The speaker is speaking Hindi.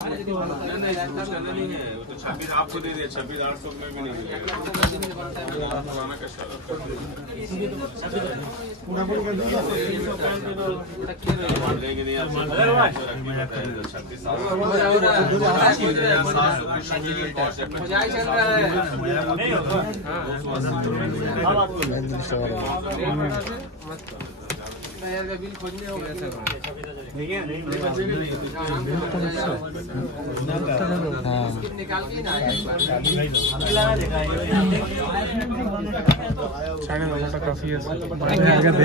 नहीं है, वो तो 26 आपको दे दिया, 26,800 में भी नहीं मिलेगा। लेंगे नहीं आप 26,000 बिल खोजने हो निकाल के ना काफी है।